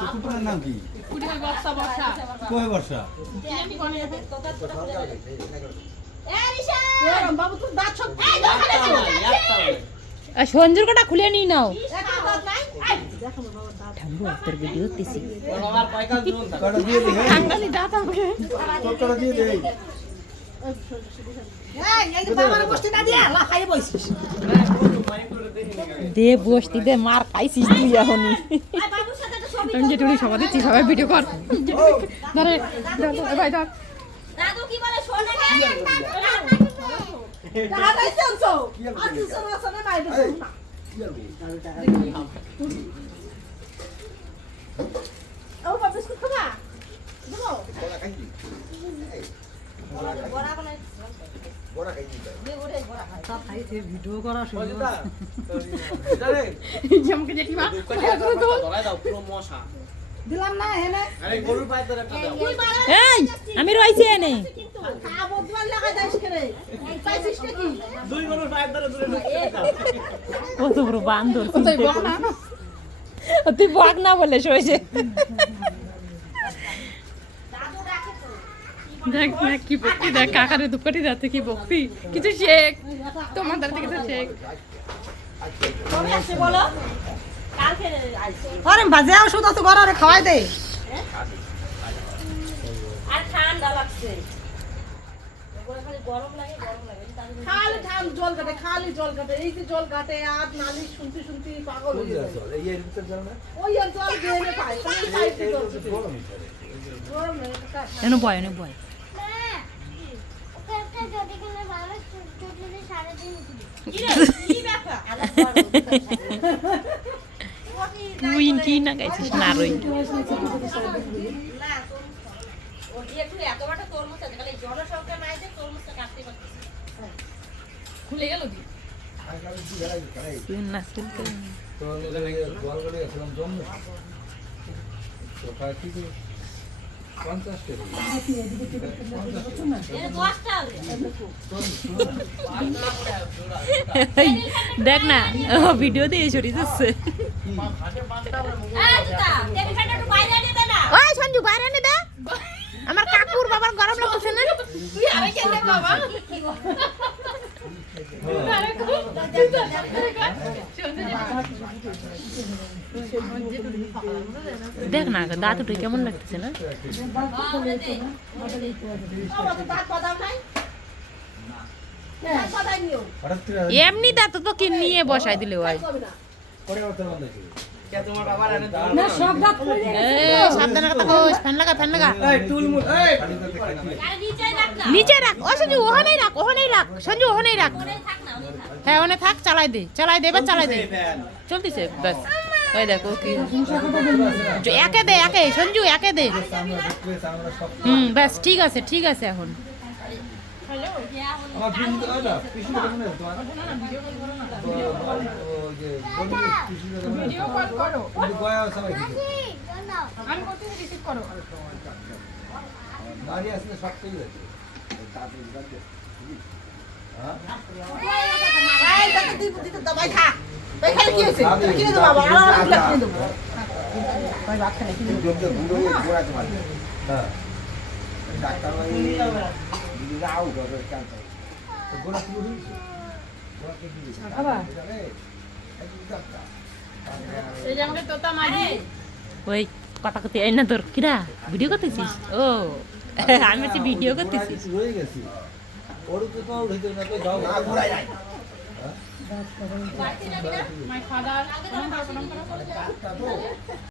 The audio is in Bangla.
কুকুরের নাম কি? কয় বর্ষা? সঞ্জুর কাটা খুলে নিয়ে নাও। তোর ভিডিও দিছি দে বসতি দে মার খাইছিস তুই এখনই। আমি যেটুকু সবাই দিচ্ছি সবাই ভিডিও কর ধরে ভাই ধর দাদু কি বলে শোনা না ভিডিও করা শুরু দিলাম না এনে আমি রয়েছি এনে কত বড় বান্দর তুই বক না বলে শোয়েছে দেখ দেখ কি বকতি দেখ কাকারে দুপাটি যাচ্ছে কি বকতি কিছু শেখ তোমার দ্বারা থেকে শেখ বলো কালকে আরে বাজে ওষুধ তো ঘরে খাওয়াই দে আর ঠান্ডা লাগছে গরম লাগে খালি জল কাটে খালি জল কাটে এই যে জল কাটে আর নালি শুনতে শুনতে পাগল হয়ে যায় ওই আর জল দিয়ে নে পায় কোন সাইড থেকে গরম নেই এনে বয় এনে বয় কি ব্যাপার তুই কি না গাইছিস না রই না ও দিয়ে একটু এতটা তরমুজ আছে খালি জনসংখ্যা নাই যে তরমুজটা কাটতে পারতেছে খুলে গেল কি না শুনতে দেখ না ভিডিও দিয়ে ছড়িয়ে যাচ্ছে ওই সঞ্জু বাইরে নে দে আমার কাকুর বাবার গরম লাগছে না তুই আরে কেন বাবা দেখ না দাঁত উঠে কেমন লাগতেছে না এমনি দাঁত তো কি নিয়ে বসাই দিলে ভাই সাবধানে কথা বস ফ্যান লাগা নিচে রাখ ও সঞ্জু ওখানেই রাখ সঞ্জু ওখানেই রাখ হ্যাঁ ওখানে থাক চালাই দে এবার চালাই দে চলতেছে ব্যাস ওই দেখো কি একে দে সঞ্জু একে দে ব্যাস ঠিক আছে এখন ওই কথা কথা এই না তোর কিরা ভিডিও করতেছিস ও আমি হচ্ছে ভিডিও করতেছি